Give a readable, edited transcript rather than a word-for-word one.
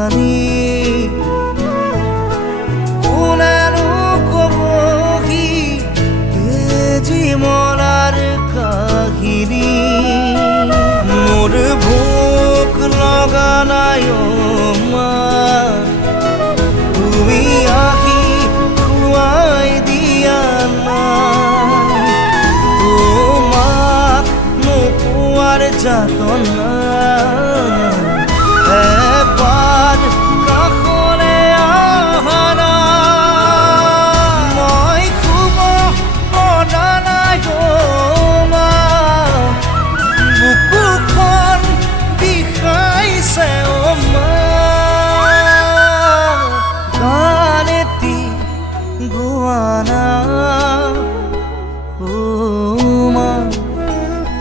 কাহানি কোনেনো কবহি জীৱনৰ কাহিনী মোৰ ভোক লগা নাই মা তুমি আহি খুৱাই দিয়া না তোমাক নোপোৱাৰ যাতনা